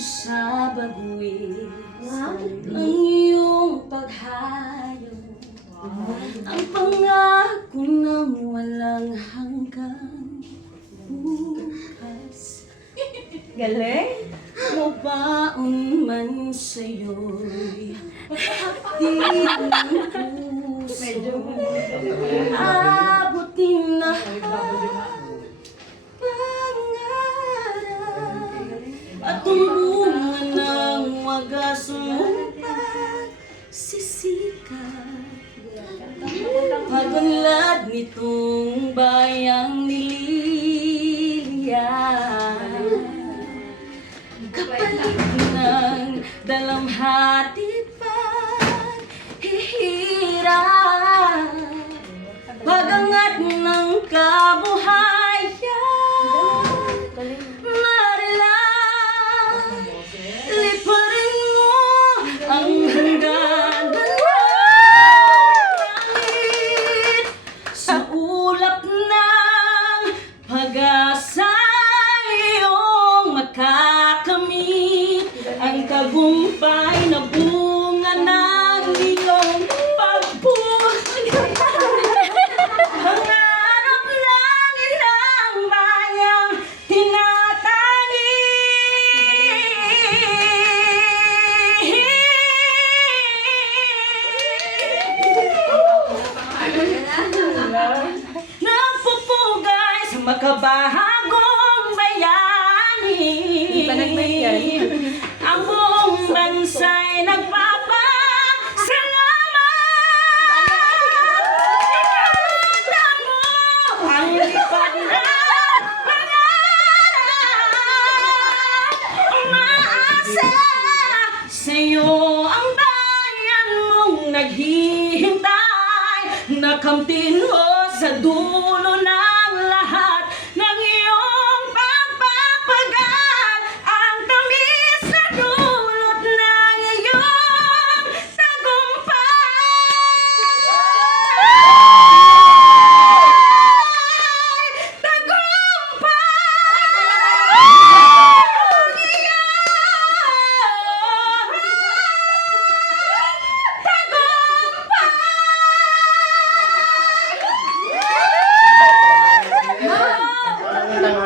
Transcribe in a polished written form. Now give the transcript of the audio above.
sa baguwi ang iyong paghayo, ang pangako ng walang hanggang bukas. Galing? Mabaon man sa'yo'y hapdi ng puso, abutin na pangarap at tumbungan ng wagas mong pagsisikap. Pagunlad nitong bayang nililiyan, kapalit ng dalamhati paghihirap, pagangat ng kabuhayan, marilang liparin mo ang hanggan ng langit sa ulap ng pag-asa iyong makakamit ang tagumpay na bunga ng iyong pagbuhay. Pangarap ng ilang bayang tinatangi. Nagpupugay sa makabahagong bayani. Ang buong bansa'y nagpapasalamat. Tingnan mo ang lipad na pangarap. Umaasa sa'yo ang bayan mong naghihintay, nakamtin mo sa dulo